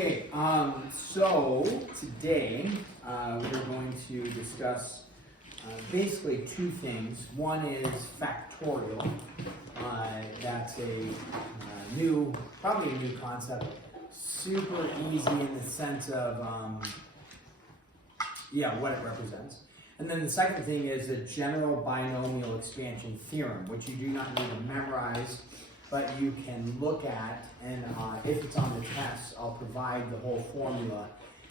Okay, so today we're going to discuss basically two things. One is factorial. That's probably a new concept. Super easy in the sense of, what it represents. And then the second thing is the general binomial expansion theorem, which you do not need to memorize, but you can look at, and if it's on the test, I'll provide the whole formula.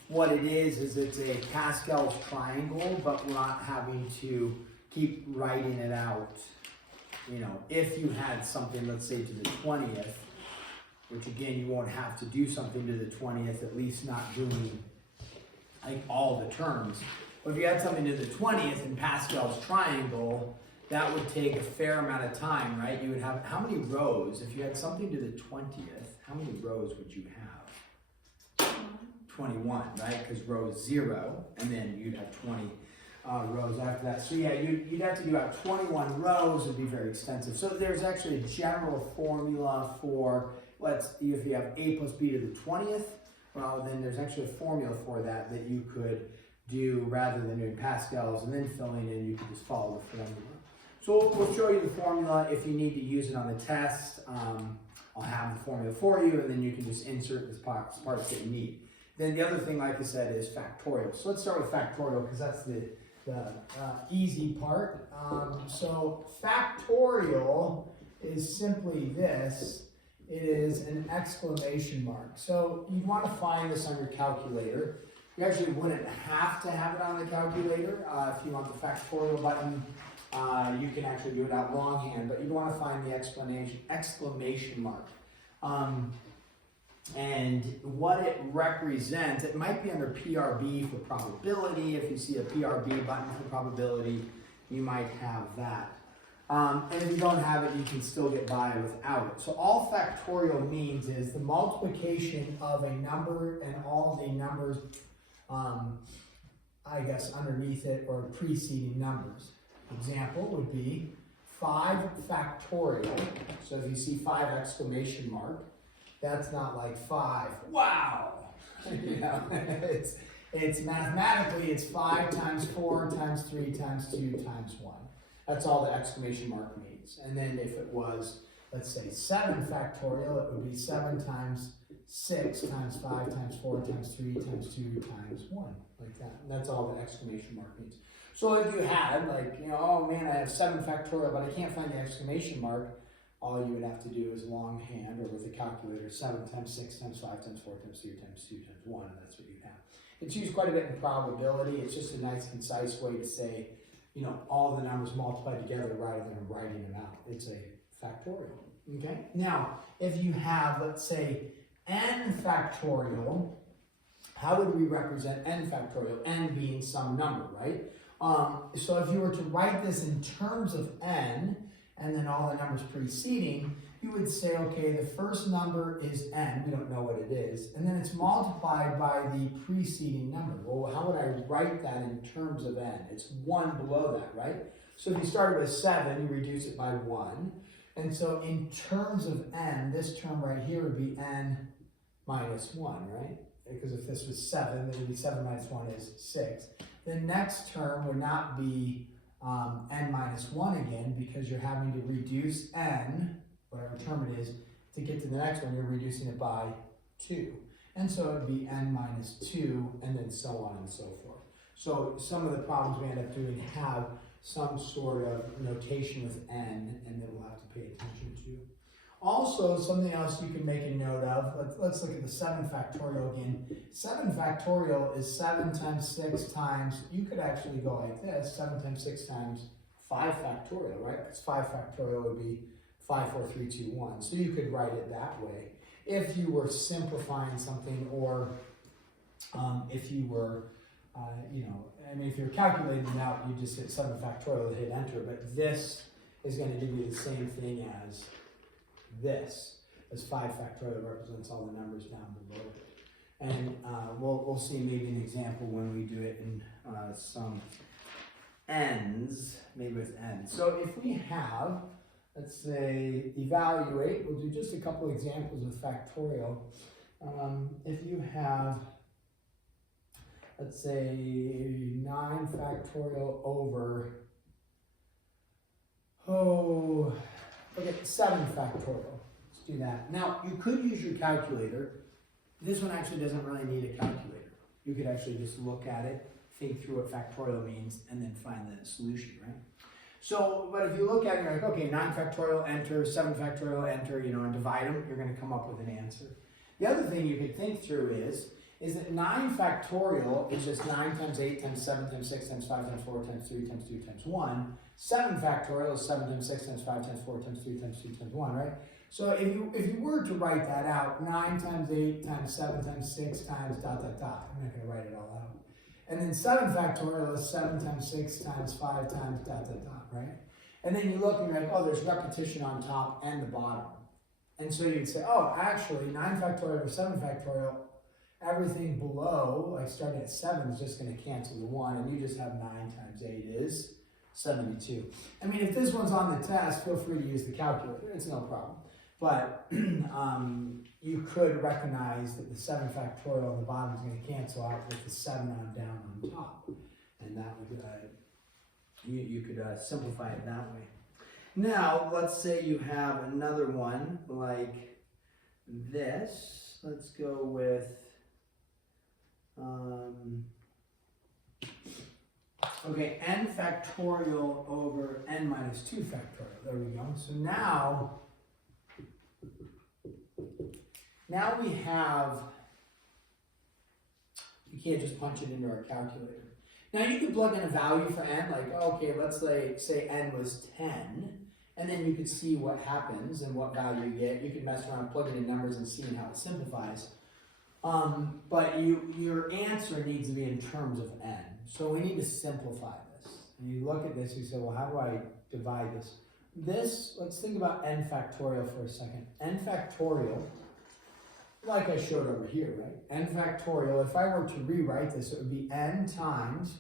What it is it's a Pascal's triangle, but we're not having to keep writing it out. You know, if you had something, let's say to the 20th, which again, you won't have to do something to the 20th, at least not doing like all the terms. But if you had something to the 20th in Pascal's triangle, that would take a fair amount of time, right? You would have, how many rows? If you had something to the 20th, how many rows would you have? 21, right? Because row is 0, and then you'd have 20 rows after that. So yeah, you'd have to do about 21 rows. It'd be very extensive. So there's actually a general formula for, if you have a plus b to the 20th, well, then there's actually a formula for that you could do rather than doing Pascal's and then filling in, you could just follow the formula. So we'll show you the formula. If you need to use it on the test, I'll have the formula for you, and then you can just insert the parts that you need. Then the other thing, like I said, is factorial. So let's start with factorial because that's the easy part. So factorial is simply this. It is an exclamation mark. So you want to find this on your calculator. You actually wouldn't have to have it on the calculator. If you want the factorial button, you can actually do it out longhand, but you want to find the exclamation mark. And what it represents, it might be under PRB for probability. If you see a PRB button for probability, you might have that. And if you don't have it, you can still get by without it. So all factorial means is the multiplication of a number and all the numbers, underneath it or preceding numbers. Example would be 5 factorial. So if you see 5 exclamation mark, that's not like 5. Wow! You know, it's mathematically, it's 5 times 4 times 3 times 2 times 1. That's all the exclamation mark means. And then if it was, let's say 7 factorial, it would be 7 times 6 times 5 times 4 times 3 times 2 times 1, like that. And that's all the exclamation mark means. So if you had, oh man, I have 7 factorial, but I can't find the exclamation mark, all you would have to do is longhand or with a calculator, 7 times 6 times 5 times 4 times 3 times 2 times 1, and that's what you have. It's used quite a bit in probability. It's just a nice, concise way to say, all the numbers multiplied together rather than writing them out. It's a factorial, okay? Now, if you have, let's say, n factorial, how would we represent n factorial? N being some number, right? So if you were to write this in terms of n, and then all the numbers preceding, you would say, okay, the first number is n, we don't know what it is, and then it's multiplied by the preceding number. Well, how would I write that in terms of n? It's 1 below that, right? So if you started with 7, you reduce it by 1. And so in terms of n, this term right here would be n minus 1, right? Because if this was 7, then it would be 7 minus 1 is 6. The next term would not be n minus 1 again, because you're having to reduce n, whatever term it is, to get to the next one, you're reducing it by 2. And so it would be n minus 2, and then so on and so forth. So some of the problems we end up doing have some sort of notation with n, and that we'll have to pay attention to. Also, something else you can make a note of, let's look at the 7 factorial again. 7 factorial is 7 times 6 times, you could actually go like this, 7 times 6 times 5 factorial, right? Because 5 factorial would be 5, 4, 3, 2, 1. So you could write it that way. If you were simplifying something, or if you were, if you're calculating it out, you just hit 7 factorial, hit enter, but this is going to give you the same thing as this, as 5 factorial represents all the numbers down below it. And we'll see maybe an example when we do it in some n's, maybe with n. So if we have, let's say, evaluate, we'll do just a couple examples of factorial. if you have, let's say, 9 factorial over, 7 factorial. Let's do that. Now, you could use your calculator. This one actually doesn't really need a calculator. You could actually just look at it, think through what factorial means, and then find the solution, right? So, but if you look at it, you're like, okay, 9 factorial, enter, 7 factorial, enter, and divide them, you're going to come up with an answer. The other thing you could think through is that 9 factorial is just 9 times 8 times 7 times 6 times 5 times 4 times 3 times 2 times 1. 7 factorial is 7 times 6 times 5 times 4 times 3 times 2 times 1, right? So if you were to write that out, 9 times 8 times 7 times 6 times dot dot dot, I'm not going to write it all out. And then 7 factorial is 7 times 6 times 5 times dot dot dot, right? And then you look and you're like, oh, there's repetition on top and the bottom. And so you'd say, oh, actually, 9 factorial over 7 factorial, everything below, like starting at 7, is just going to cancel the 1, and you just have 9 times 8 is 72. I mean, if this one's on the test, feel free to use the calculator. It's no problem. But you could recognize that the 7 factorial on the bottom is going to cancel out with the 7 on down on top. And that would, you could simplify it that way. Now, let's say you have another one like this. Let's go with, okay, n factorial over n minus 2 factorial. There we go. So now we have, you can't just punch it into our calculator. Now you can plug in a value for n, like, okay, let's say n was 10, and then you could see what happens and what value you get. You can mess around plugging in numbers and seeing how it simplifies. But your answer needs to be in terms of n. So we need to simplify this. And you look at this, you say, well, how do I divide this? Let's think about n factorial for a second. N factorial, like I showed over here, right? N factorial, if I were to rewrite this, it would be n times,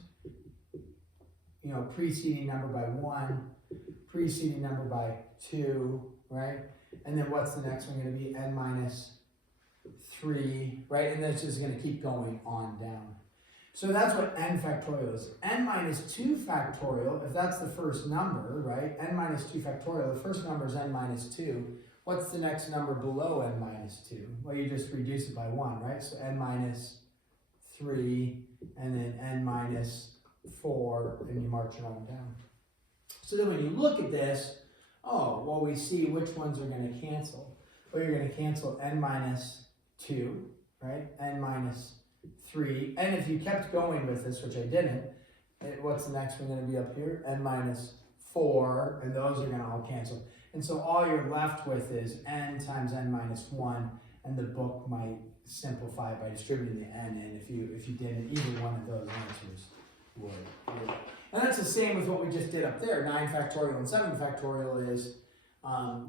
preceding number by 1, preceding number by 2, right? And then what's the next one going to be? N minus 3, right? And that's just going to keep going on down. So that's what n factorial is. N minus 2 factorial, if that's the first number, right? N minus 2 factorial, the first number is n minus 2. What's the next number below n minus 2? Well, you just reduce it by 1, right? So n minus 3, and then n minus 4, and you march it on down. So then when you look at this, oh, well, we see which ones are going to cancel. Well, you're going to cancel n minus 2, right? N minus 3. And if you kept going with this, which I didn't, what's the next one going to be up here? N minus 4, and those are going to all cancel. And so all you're left with is n times n minus 1, and the book might simplify by distributing the n in. If you didn't, either one of those answers would. And that's the same with what we just did up there. 9 factorial and 7 factorial is,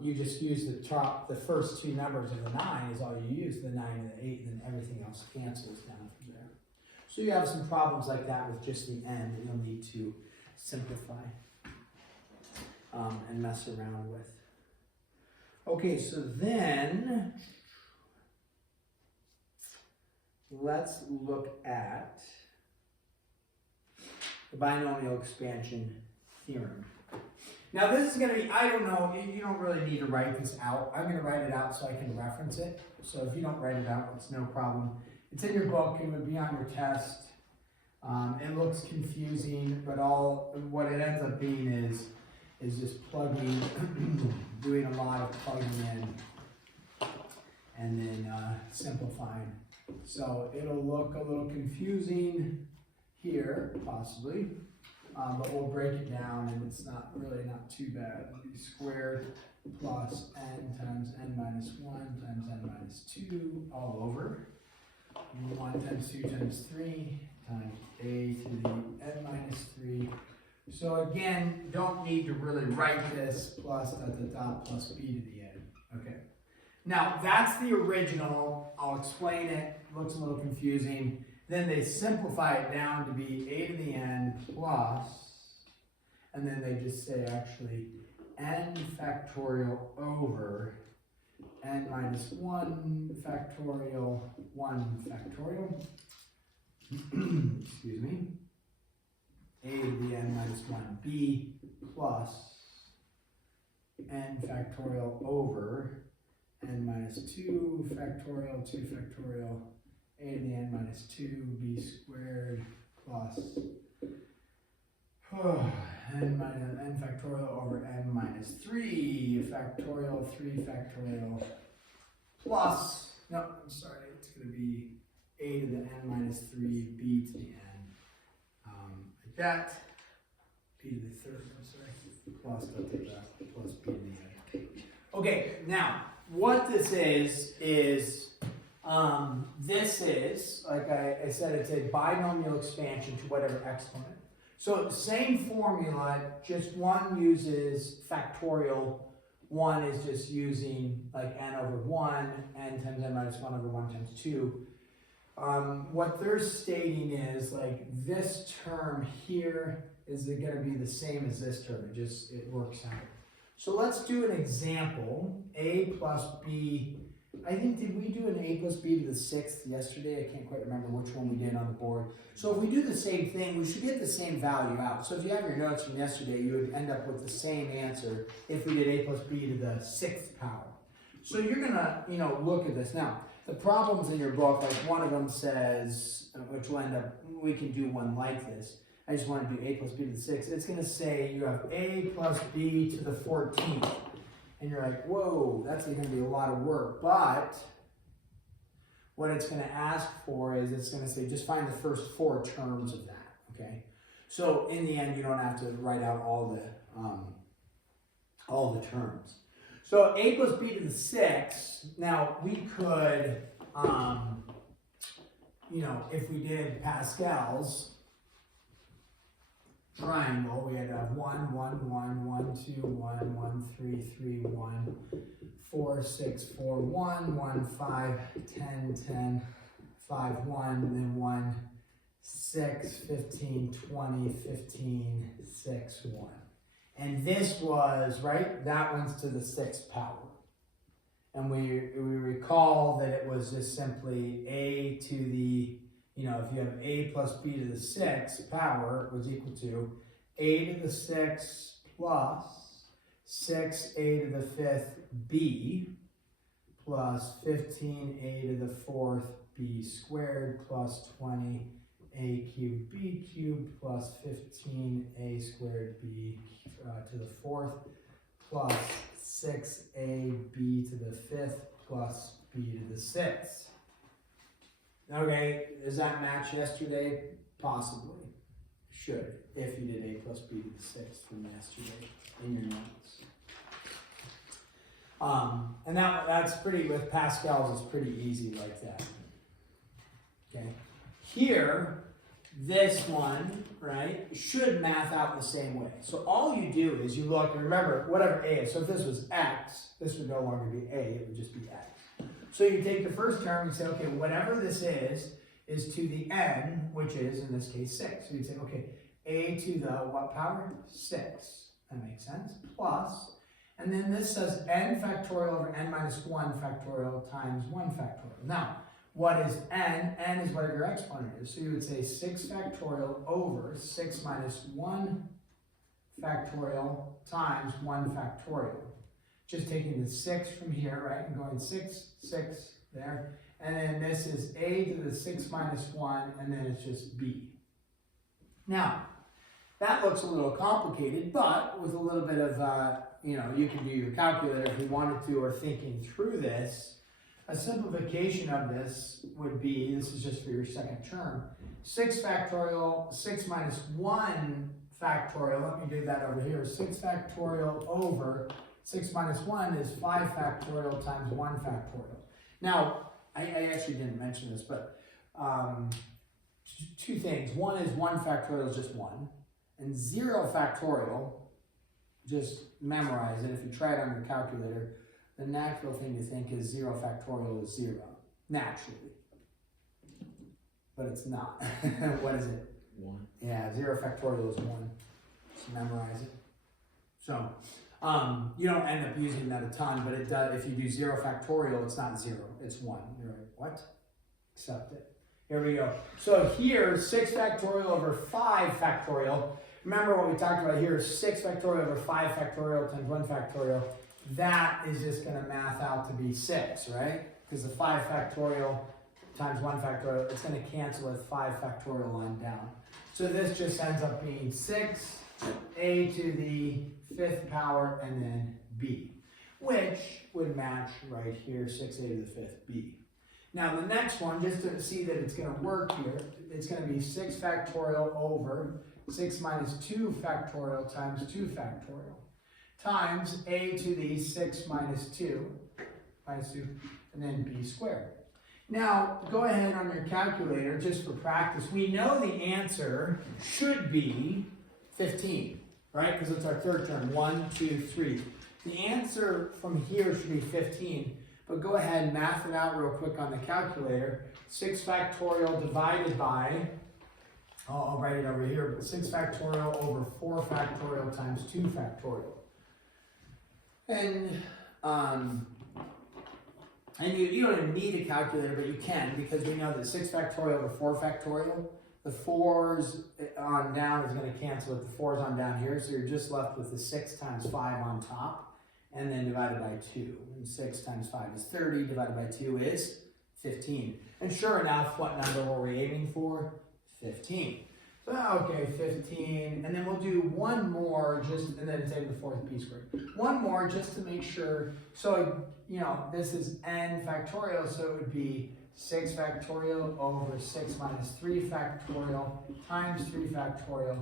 you just use the first 2 numbers of the 9 is all you use, the 9 and the 8, and then everything else cancels down from there. So you have some problems like that with just the n that you'll need to simplify and mess around with. Okay, so then let's look at the binomial expansion theorem. Now this is going to be, I don't know, you don't really need to write this out. I'm going to write it out so I can reference it. So if you don't write it out, it's no problem. It's in your book, it would be on your test. It looks confusing, but what it ends up being is just plugging, doing a lot of plugging in, and then simplifying. So it'll look a little confusing here, possibly, but we'll break it down, and it's not too bad. It'll be squared plus n times n minus 1 times n minus 2 all over 1 times 2 times 3 times a to the n minus 3. So again, don't need to really write this plus dot dot dot plus b to the n. Okay. Now that's the original. I'll explain it. Looks a little confusing. Then they simplify it down to be a to the n plus, and then they just say actually n factorial over n minus 1 factorial, 1 factorial, excuse me, a to the n minus 1b plus n factorial over n minus 2 factorial, 2 factorial, a to the n minus 2b squared plus n factorial over n minus 3 factorial, 3 factorial plus, no, I'm sorry, it's going to be a to the n minus 3, b to the n, like that, b to the third, I'm sorry, plus, I'll take that, plus b to the n. Okay, now, what this is, this is, like I said, it's a binomial expansion to whatever exponent. So same formula, just one uses factorial, one is just using like n over 1, n times n minus 1 over 1 times 2. What they're stating is like this term here is going to be the same as this term, it works out. So let's do an example, a plus b. I think, did we do an a plus b to the 6th yesterday? I can't quite remember which one we did on the board. So if we do the same thing, we should get the same value out. So if you have your notes from yesterday, you would end up with the same answer if we did a plus b to the 6th power. So you're gonna, look at this. Now, the problems in your book, like one of them says, which will end up, we can do one like this. I just want to do a plus b to the 6th. It's gonna say you have a plus b to the 14th. And you're like, whoa, that's going to be a lot of work. But what it's going to ask for is it's going to say, just find the first 4 terms of that, okay? So in the end, you don't have to write out all the terms. So a plus b to the 6, now we could, if we did Pascal's triangle, we had to have 1, 1, 1, 1, 2, 1, 1, 3, 3, 1, 4, 6, 4, 1, 1, 5, 10, 10, 5, 1, then 1, 6, 15, 20, 15, 6, 1. And this was, right, that one's to the 6th power. And we recall that it was just simply a to the, if you have a plus b to the 6th power was equal to a to the 6th plus 6a to the 5th b plus 15a to the 4th b squared plus 20a cubed b cubed plus 15a squared b to the 4th plus 6ab to the 5th plus b to the 6th. Okay, does that match yesterday? Possibly. Should, if you did a plus b to the 6th from yesterday in your notes. And that's pretty, with Pascal's, is pretty easy like that. Okay. Here, this one, right, should math out the same way. So all you do is you look, and remember, whatever a is, so if this was x, this would no longer be a, it would just be x. So you take the first term and say, okay, whatever this is to the n, which is, in this case, 6. So you'd say, okay, a to the what power? 6. That makes sense. Plus, and then this says n factorial over n minus 1 factorial times 1 factorial. Now, what is n? N is whatever your exponent is. So you would say 6 factorial over 6 minus 1 factorial times 1 factorial. Just taking the 6 from here, right, and going 6, 6 there. And then this is a to the 6 minus 1, and then it's just b. Now, that looks a little complicated, but with a little bit of, you can do your calculator if you wanted to, or thinking through this. A simplification of this would be, this is just for your second term, 6 factorial, 6 minus 1 factorial, let me do that over here, 6 factorial over 6 minus 1 is 5 factorial times 1 factorial. Now, I actually didn't mention this, but 2 things. One is 1 factorial is just 1, and 0 factorial, just memorize it. If you try it on your calculator, the natural thing to think is 0 factorial is 0, naturally. But it's not. What is it? 1. Yeah, 0 factorial is 1. Just memorize it. So, You don't end up using that a ton, but it does. If you do 0 factorial, it's not 0, it's 1. You're like, what? Accept it. Here we go. So here, 6 factorial over 5 factorial. Remember what we talked about here, 6 factorial over 5 factorial times 1 factorial. That is just going to math out to be 6, right? Because the 5 factorial times 1 factorial, it's going to cancel with 5 factorial on down. So this just ends up being 6a to the 5th power and then b, which would match right here, 6a to the 5th b. Now the next one, just to see that it's going to work here, it's going to be 6 factorial over 6 minus 2 factorial times 2 factorial times a to the 6 minus 2, and then b squared. Now, go ahead on your calculator, just for practice. We know the answer should be 15, right? Because it's our third term, 1, 2, 3. The answer from here should be 15, but go ahead and math it out real quick on the calculator. 6 factorial divided by, I'll write it over here, but 6 factorial over 4 factorial times 2 factorial. And you don't even need a calculator, but you can, because we know that 6 factorial over 4 factorial, the 4's on down is going to cancel with the 4's on down here, so you're just left with the 6 times 5 on top, and then divided by 2. And 6 times 5 is 30, divided by 2 is 15. And sure enough, what number were we aiming for? 15. So, okay, 15, and then we'll do one more, and then take the 4th b squared. One more just to make sure. So, this is n factorial, so it would be 6 factorial over 6 minus 3 factorial times 3 factorial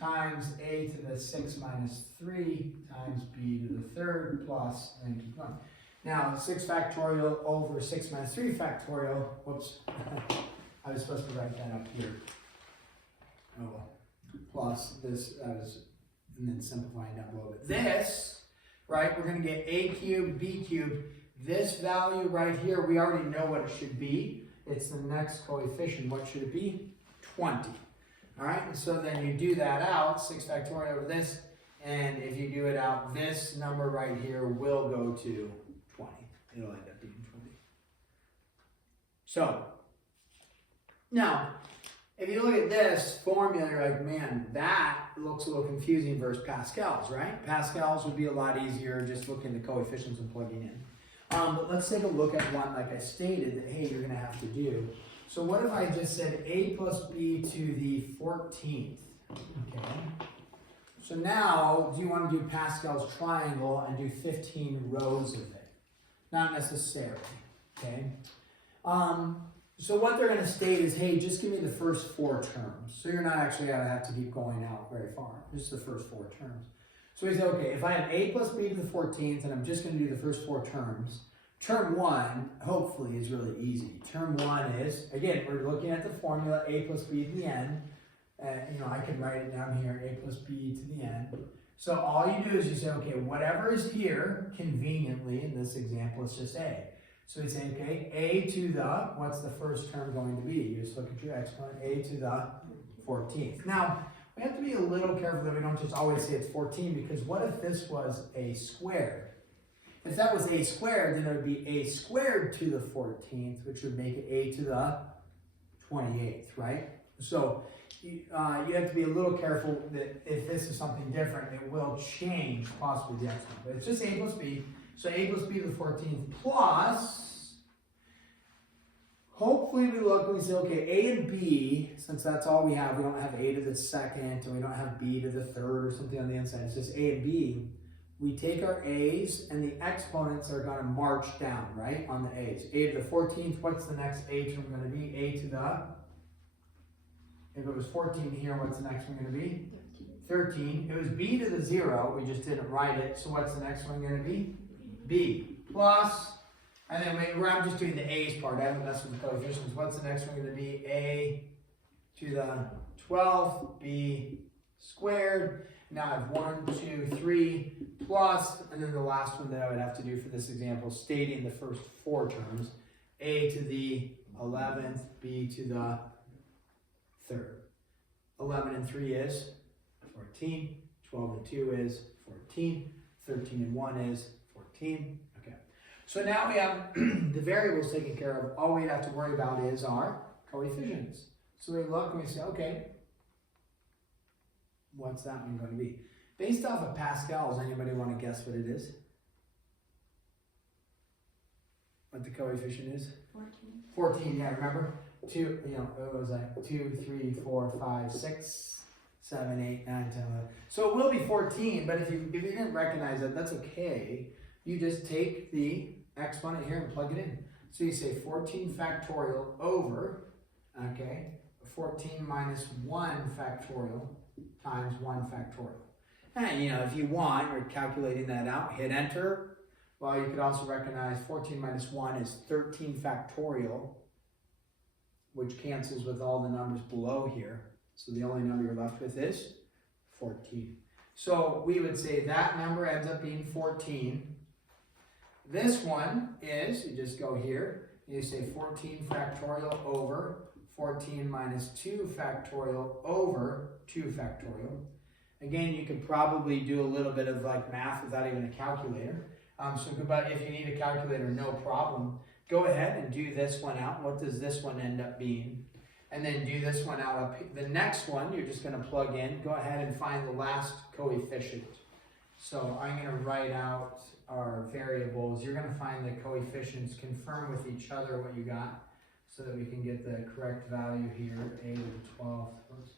times a to the 6 minus 3 times b to the 3rd plus, and then keep going. Now, 6 factorial over 6 minus 3 factorial, whoops, I was supposed to write that up here. Oh well. Plus this, and then simplifying down below it. This, right, we're going to get a cubed, b cubed. This value right here, we already know what it should be. It's the next coefficient. What should it be? 20. All right, and so then you do that out, 6 factorial over this, and if you do it out, this number right here will go to 20. It'll end up being 20. So, now, if you look at this formula, you're like, man, that looks a little confusing versus Pascal's, right? Pascal's would be a lot easier just looking at the coefficients and plugging in. But let's take a look at one like I stated that, hey, you're going to have to do. So what if I just said a plus b to the 14th? Okay. So now, do you want to do Pascal's triangle and do 15 rows of it? Not necessarily, okay? So what they're going to state is, hey, just give me the first 4 terms. So you're not actually going to have to keep going out very far. Just the first 4 terms. So we say, okay, if I have a plus b to the 14th, and I'm just going to do the first 4 terms, term 1, hopefully, is really easy. Term 1 is, again, we're looking at the formula, a plus b to the n. I can write it down here, a plus b to the n. So all you do is you say, okay, whatever is here, conveniently, in this example, it's just a. So we say, okay, a to the, what's the first term going to be? You just look at your exponent, a to the 14th. Now, we have to be a little careful that we don't just always say it's 14, because what if this was a squared? If that was a squared, then it would be a squared to the 14th, which would make it a to the 28th, right? So you have to be a little careful that if this is something different, it will change possibly the exponent. But it's just a plus b. So a plus b to the 14th plus, hopefully we look and we say, okay, a and b, since that's all we have don't have a to the 2nd, and we don't have b to the 3rd or something on the inside, it's just a and b. We take our a's, and the exponents are going to march down, right, on the a's. A to the 14th, what's the next a term going to be? A to the, if it was 14 here, what's the next one going to be? 13. It was b to the 0, we just didn't write it, so what's the next one going to be? B plus, and then I'm just doing the a's part, I haven't messed with the coefficients. What's the next one going to be? A to the 12th, b squared. Now I have 1, 2, 3 plus, and then the last one that I would have to do for this example, stating the first 4 terms, a to the 11th, b to the 3rd. 11 and 3 is 14, 12 and 2 is 14, 13 and 1 is 14. Okay. So now we have the variables taken care of. All we have to worry about is our coefficients. So we look and we say, okay, what's that one going to be? Based off of Pascal's, anybody want to guess what it is? What the coefficient is? 14. 14, yeah, remember? What was that? 2, 3, 4, 5, 6, 7, 8, 9, 10, 11. So it will be 14, but if you didn't recognize that, that's okay. You just take the exponent here and plug it in. So you say 14 factorial over, okay, 14 minus 1 factorial times 1 factorial. And if you want, you're calculating that out, hit enter. Well, you could also recognize 14 minus 1 is 13 factorial, which cancels with all the numbers below here. So the only number you're left with is 14. So we would say that number ends up being 14. This one is, you just go here, you say 14 factorial over 14 minus 2 factorial over 2 factorial. Again, you could probably do a little bit of like math without even a calculator. But if you need a calculator, no problem. Go ahead and do this one out. What does this one end up being? And then do this one out up here. The next one, you're just going to plug in. Go ahead and find the last coefficient. So I'm going to write out our variables. You're going to find the coefficients, confirm with each other what you got so that we can get the correct value here. A to the 12th plus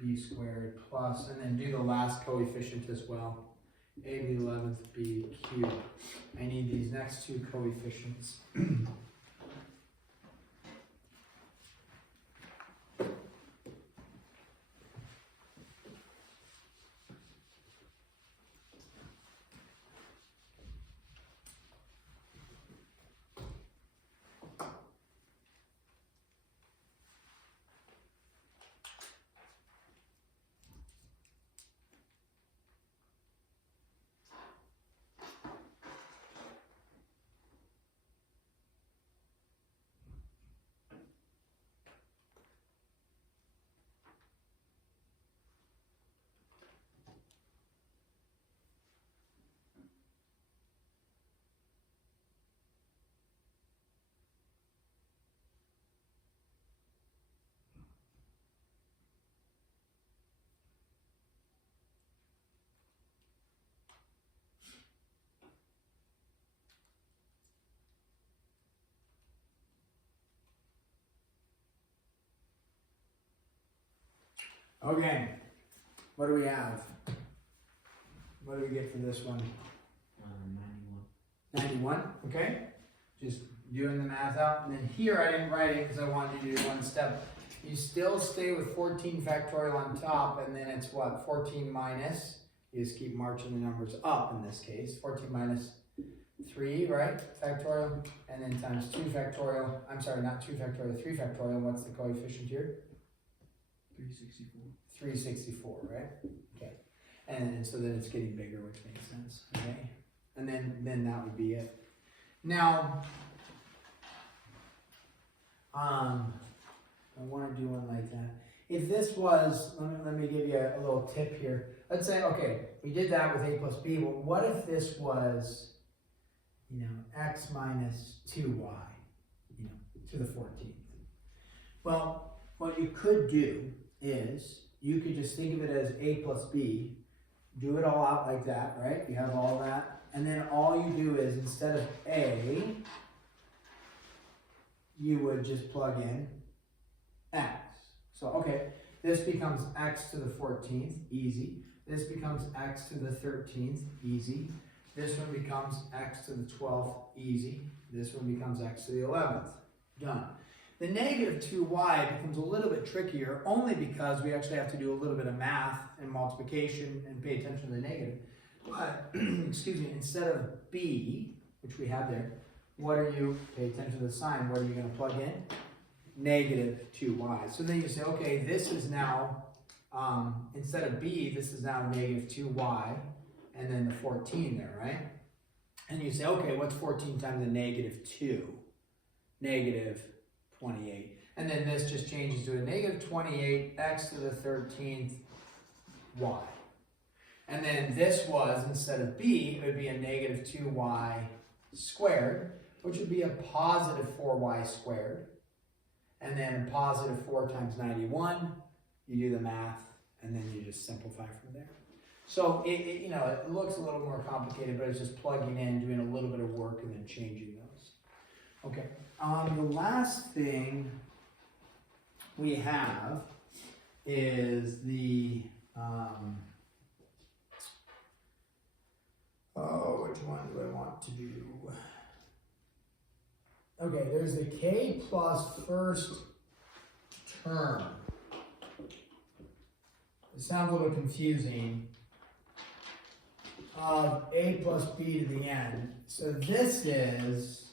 b squared plus, and then do the last coefficient as well. A to the 11th b cubed. I need these next two coefficients. Okay, what do we have? What do we get for this one? 91, okay? Just doing the math out. And then here I didn't write it because I wanted to do one step. You still stay with 14 factorial on top, and then it's what? 14 minus, you just keep marching the numbers up in this case. 14 minus 3, right? Factorial, and then times 2 factorial. I'm sorry, not 2 factorial, 3 factorial. What's the coefficient here? 364. 364, right? Okay. And so then it's getting bigger, which makes sense. Okay. And then that would be it. Now, I want to do one like that. If this was, let me give you a little tip here. Let's say, okay, we did that with a plus b. Well, what if this was, x minus 2y, to the 14th? Well, what you could do is you could just think of it as a plus b, do it all out like that, right? You have all that, and then all you do is instead of a, you would just plug in x. So, okay, this becomes x to the 14th, easy. This becomes x to the 13th, easy. This one becomes x to the 12th, easy. This one becomes x to the 11th, done. The negative 2y becomes a little bit trickier only because we actually have to do a little bit of math and multiplication and pay attention to the negative. But, excuse me, instead of b, which we have there, pay attention to the sign, what are you going to plug in? Negative 2y. So then you say, okay, this is now, instead of b, this is now negative 2y, and then the 14 there, right? And you say, okay, what's 14 times a negative 2? Negative 28. And then this just changes to a negative 28 x to the 13th y. And then this was, instead of b, it would be a negative 2y squared, which would be a positive 4y squared. And then positive 4 times 91, you do the math, and then you just simplify from there. So it looks a little more complicated, but it's just plugging in, doing a little bit of work, and then changing those. Okay, the last thing we have is the, which one do I want to do? Okay, there's the k plus first term. It sounds a little confusing. Of a plus b to the n. So this is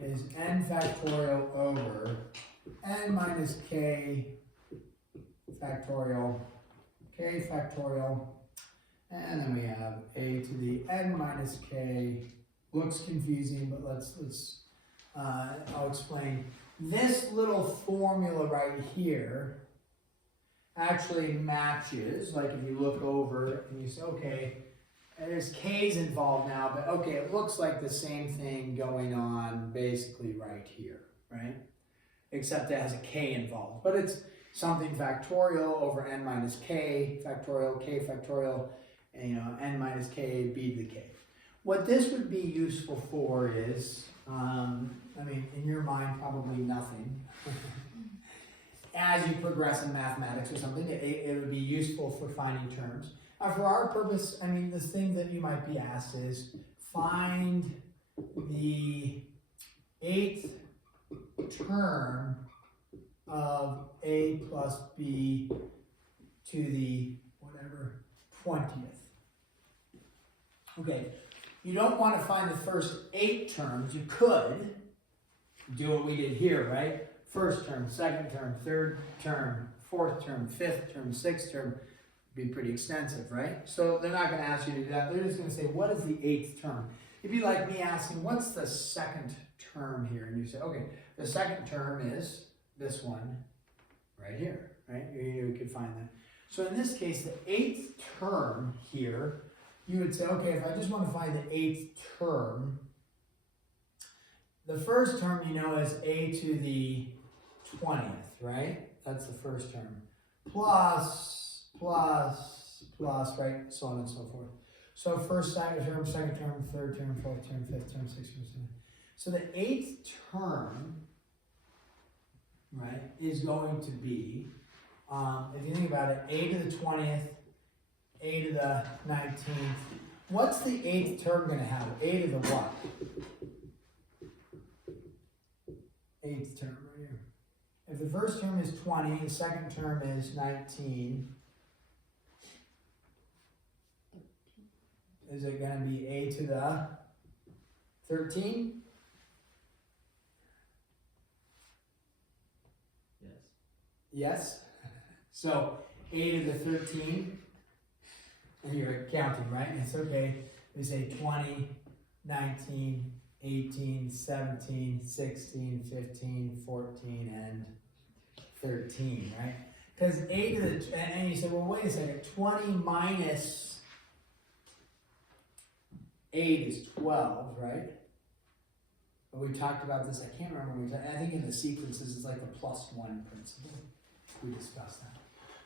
n factorial over n minus k factorial, and then we have a to the n minus k. Looks confusing, but I'll explain. This little formula right here actually matches, like if you look over and you say, okay, there's k's involved now, but okay, it looks like the same thing going on basically right here, right? Except it has a k involved, but it's something factorial over n minus k factorial, and n minus k, b to the k. What this would be useful for is, in your mind, probably nothing. As you progress in mathematics or something, it would be useful for finding terms. For our purpose, the thing that you might be asked is, find the 8th term of a plus b to the whatever 20th. Okay, you don't want to find the first 8 terms. You could do what we did here, right? First term, second term, third term, fourth term, fifth term, sixth term. Be pretty extensive, right? So they're not going to ask you to do that. They're just going to say, what is the 8th term? It'd be like me asking, what's the second term here? And you say, okay, the second term is this one right here, right? You could find that. So in this case, the 8th term here, you would say, okay, if I just want to find the 8th term, the first term is a to the 20th, right? That's the first term. Plus, right? So on and so forth. So first, second term, third term, fourth term, fifth term, sixth term, seventh. So the 8th term, right, is going to be, if you think about it, a to the 20th, a to the 19th. What's the 8th term going to have? A to the what? 8th term right here. If the first term is 20, the second term is 19, is it going to be a to the 13? Yes? So a to the 13, and you're counting, right? It's okay. We say 20, 19, 18, 17, 16, 15, 14, and 13, right? Because a to the, and you say, well, wait a second, 20 minus 8 is 12, right? But we talked about this, I can't remember, I think in the sequences it's like the +1 principle. We discussed that.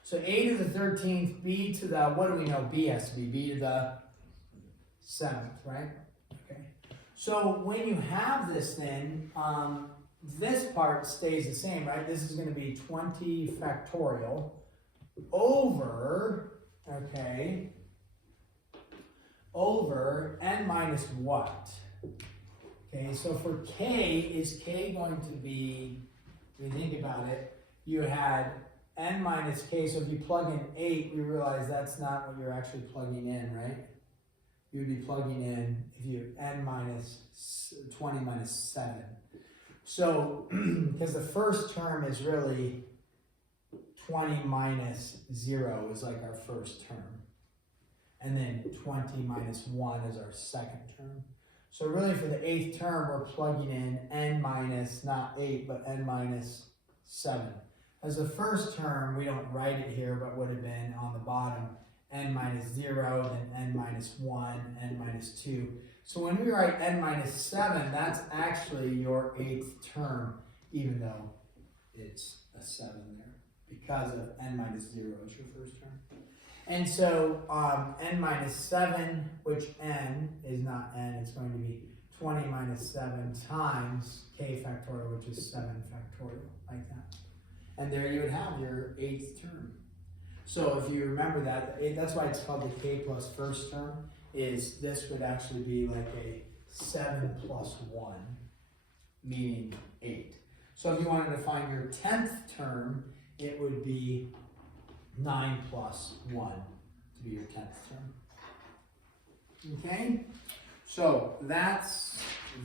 So a to the 13th, b to the, what do we know b has to be? B to the 7th, right? Okay. So when you have this then, this part stays the same, right? This is going to be 20 factorial over, okay, over n minus what? Okay, so for k, is k going to be, if you think about it, you had n minus k, so if you plug in 8, we realize that's not what you're actually plugging in, right? You would be plugging in, if you n minus 20 minus 7. So, because the first term is really 20 minus 0 is like our first term. And then 20 minus 1 is our second term. So really for the 8th term, we're plugging in n minus, not 8, but n minus 7. As the first term, we don't write it here, but would have been on the bottom, n minus 0, then n minus 1, n minus 2. So when we write n minus 7, that's actually your 8th term, even though it's a 7 there, because of n minus 0 is your first term. And so n minus 7, which n is not n, it's going to be 20 minus 7 times k factorial, which is 7 factorial, like that. And there you would have your 8th term. So if you remember that, that's why it's called the k plus first term, is this would actually be like a 7 plus 1, meaning 8. So if you wanted to find your 10th term, it would be 9 plus 1 to be your 10th term. Okay? So that's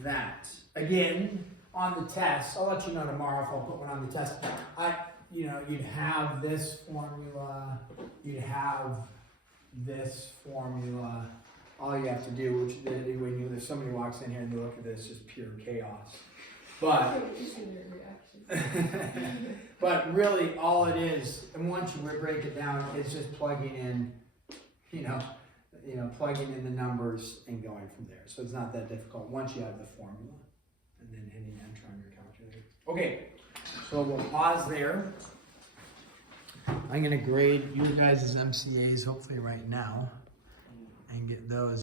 that. Again, on the test, I'll let you know tomorrow if I'll put one on the test. You'd have this formula, you'd have this formula. All you have to do, if somebody walks in here and they look at this, just pure chaos. But but really all it is, and once you break it down, it's just plugging in, plugging in the numbers and going from there. So it's not that difficult once you have the formula, and then hitting enter on your calculator. Okay, so we'll pause there. I'm gonna grade you guys as MCAs hopefully right now and get those